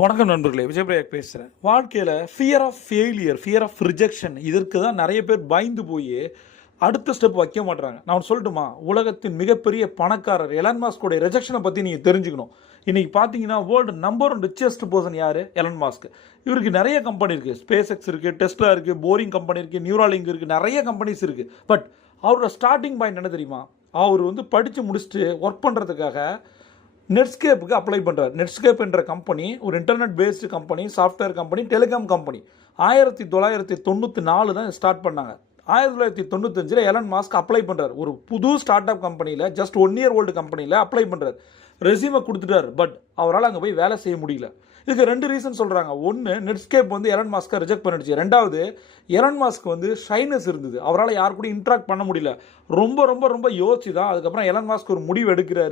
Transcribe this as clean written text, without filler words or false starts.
வணக்கம் நண்பர்களே, விஜய் பிரயாக் பேசுகிறேன். வாழ்க்கையில் fear of failure, fear of rejection, இதற்கு தான் நிறைய பேர் பயந்து போய் அடுத்த ஸ்டெப் வைக்க மாட்றாங்க. நான் சொல்லட்டுமா, உலகத்தின் மிகப்பெரிய பணக்காரர் எலன் மாஸ்கோடைய ரிஜெக்ஷனை பற்றி நீங்கள் தெரிஞ்சுக்கணும். இன்றைக்கி பார்த்தீங்கன்னா வேர்ல்டு நம்பர் 1 ரிச்சஸ்ட் பர்சன் யார்? Elon Musk. இவருக்கு நிறைய கம்பெனி இருக்குது. ஸ்பேஸ் எக்ஸ் இருக்குது, டெஸ்லா இருக்குது, போரிங் கம்பெனி இருக்குது, நியூராலிங்க் இருக்குது, நிறைய கம்பெனிஸ் இருக்குது. பட் அவரோட ஸ்டார்டிங் பாயிண்ட் என்ன தெரியுமா? அவர் படித்து முடிச்சுட்டு ஒர்க் பண்ணுறதுக்காக நெட்ஸ்கேப்புக்கு அப்ளை பண்ணுறாரு. நெட்ஸ்கேப் என்ற கம்பெனி ஒரு internet based company, software company, telecom company. 1994 தான் ஸ்டார்ட் பண்ணாங்க. 1995 எலன் மாஸ்க் அப்ளை பண்ணுறாரு. ஒரு புது ஸ்டார்ட் அப் கம்பெனியில், ஜஸ்ட் 1 இயர் ஓல்டு கம்பெனியில் அப்ளை பண்ணுறாரு. ரெசியூமை கொடுத்துட்டாரு. பட் அவரால் அங்கே போய் வேலை செய்ய முடியல. இதுக்கு 2 ரீசன் சொல்கிறாங்க. ஒன்று, நெட்ஸ்கேப் எலன் மாஸ்க்கை ரிஜெக்ட் பண்ணிடுச்சு. ரெண்டாவது, எலன் மாஸ்க் ஷைனஸ் இருந்தது. அவரால் யார் கூட இன்ட்ராக்ட் பண்ண முடியல. ரொம்ப ரொம்ப ரொம்ப யோசிச்சு தான் அதுக்கப்புறம் எலன் மாஸ்க் ஒரு முடிவு எடுக்கிறாரு.